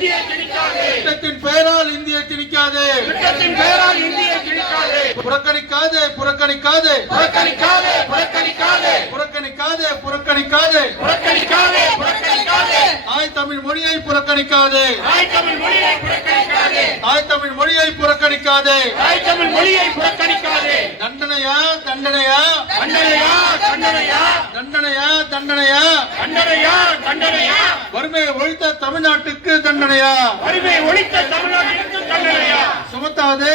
இந்தியை திணிக்காதே. திட்டத்தின் பெயரால் இந்தியை திணிக்காதே. திட்டத்தின் பெயரால் இந்தியை திணிக்காதே. புறக்கணிக்காதே புறக்கணிக்காதே புறக்கணிக்காதே புறக்கணிக்காதே புறக்கணிக்காதே புறக்கணிக்காதே புறக்கணிக்காதே புறக்கணிக்காதே. தாய் தமிழ் மொழியை புறக்கணிக்காதே. தாய் தமிழ் மொழியை புறக்கணிக்காதே. தாய் தமிழ் மொழியை புறக்கணிக்காதே. தாய் தமிழ் மொழியை புறக்கணிக்காதே. தண்டனையா தண்டனையா தண்டனையா தண்டனையா தண்டனையா தண்டனையா தண்டனையா தண்டனையா. வறுமையை ஒழித்த தமிழ்நாட்டுக்கு தண்டனையா. வறுமை ஒழித்த தமிழ்நாட்டிற்கு தண்டனையா. சுமத்தாதே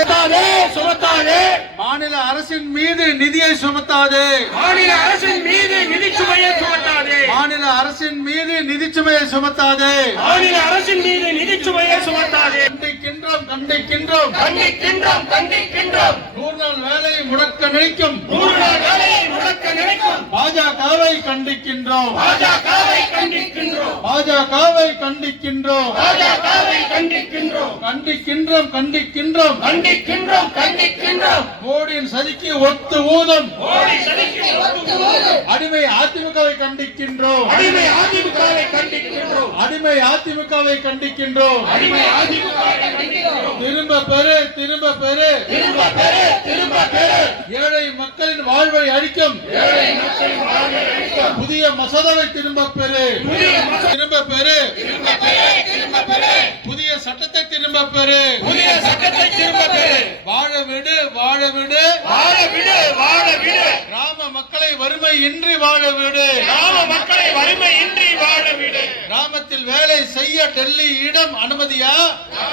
சுமத்தாதே. மாநில அரசின் மீது நிதியை சுமத்தாதே. மாநில அரசின் மீது நிதி சுமையை சுமத்தாதே. மாநில அரசின் மீது நிதி சுமையை சுமத்தாதே. மாநில அரசின் மீது நிதி சுமையை சுமத்தாதே. கண்டிக்கின்றோம் கண்டிக்கின்றோம் கண்டிக்கின்றோம் கண்டிக்கின்றோம். 100 நாள் வேலையை முடக்க நினைக்கும் 100 நாள் வேலையை முடக்க நினைக்கும் பாஜகவை கண்டிக்கின்றோம். பாஜகவை கண்டிக்கின்றோம். பாஜகவை கண்டிக்கின்றோம். பாஜகவை கண்டிக்கின்றோம். கண்டிக்கின்றோம் கண்டிக்கின்றோம் கண்டிக்கின்றோம் கண்டிக்கின்றோம். மோடியின் சதிக்கு ஒத்து ஊதும் மோடி சதிக்கு ஒத்து ஊதும் அடிமை அதிமுகவை கண்டிக்கின்றோம். அடிமை அதிமுகவை கண்டிக்கின்றோம். அடிமை அதிமுகவை கண்டிக்கின்றோம். அடிமை அதிமுகவை கண்டிக்கின்றோம். திரும்ப பெறு திரும்ப பெறு திரும்ப பெறு திரும்ப பெறு. ஏழை மக்களின் வாழ்வை அழிக்கும் ஏழை மக்களின் வாழ்வை அழிக்கும் புதிய மசோதாவை திரும்ப பெறு. திரும்ப பெறு திரும்ப பெறு திரும்ப பெறு. புதிய சட்டத்தை திரும்ப பெறு. புதிய சட்டத்தை திரும்ப பெறு. வாழ விடு வாழ விடு வாழ விடு வாழ விடு. கிராம மக்களை வறுமை இன்றி வாழ விடு. கிராம மக்களை வறுமை இன்றி வாழ விடு. கிராமத்தில் வேலை செய்ய டெல்லி இடம் அனுமதியா.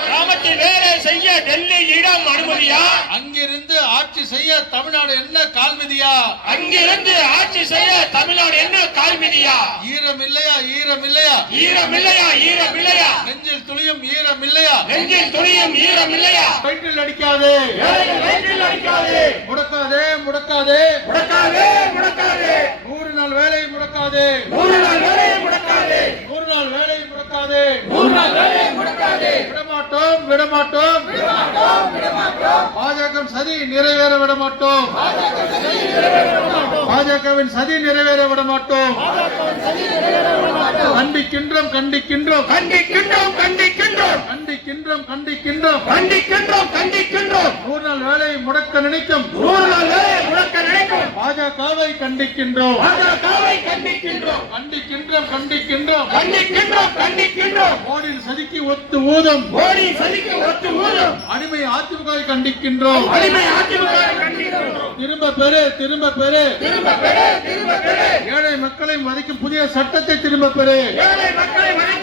கிராமத்தில் வேலை செய்ய டெல்லி இடம் அனுமதியா. அங்கிருந்து ஆட்சி செய்ய தமிழ்நாடு என்ன கால்விதியா. அங்கிருந்து ஆட்சி செய்ய தமிழ்நாடு என்ன கால்விதியா. ஈரம் இல்லையா ஈரம் இல்லையா ஈரம் இல்லையா ஈரம் இல்லையா. நெஞ்சில் துளியும் ஈரம் இல்லையா. நெஞ்சில் துணியும் ஈரம் இல்லையா. வயிற்றில் அடிக்காதே வயிற்றில் அடிக்காதே. முடக்காதே முடக்காதே முடக்காதே முடக்காதே. 100 நாள் வேலை முடக்காதே. 100 நாள் வேலையை முடக்காதே. 100 நாள் வேலை முடக்காதே. 100 நாள் வேலையை முடக்காதே. விடமாட்டோம் விடமாட்டோம் விடமாட்டோம் விடமாட்டோம். பாஜக சதி நிறைவேற விடமாட்டோம். பாஜகவின் சதி நிறைவேற விடமாட்டோம். கண்டிக்கின்றோம் கண்டிக்கின்றோம் கண்டிக்கின்றோம் கண்டிக்கின்றோம் கண்டிக்கின்றோம் கண்டிக்கின்றோம் கண்டிக்கின்றோம் கண்டிக்கின்றோம். 100 நாள் வேலை முடக்க நினைக்கும் 100 நாள் வேலையை முடக்க நினைக்கும் பாஜகவை கண்டிக்கின்றோம். பாஜகவை கண்டிக்கின்றோம். கண்டிக்கின்றோம் கண்டிக்கின்றோம் கண்டிக்கின்றோம் கண்டிக்கின்றோம். மோடியின் சதிக்கு ஒத்து ஊதும் மோடி சதிக்கு ஒத்து ஊதும் அடிமை அதிமுகவை கண்டிக்கின்றோம். அடிமை அதிமுகவை கண்டிக்கின்றோம். திரும்ப பெறு திரும்ப பெறு திரும்ப பெறு திரும்ப பெறு. ஏழை மக்களை மதிக்கும் புதிய சட்டத்தை திரும்ப பெறு. ஏழை மக்களை மதிக்கும்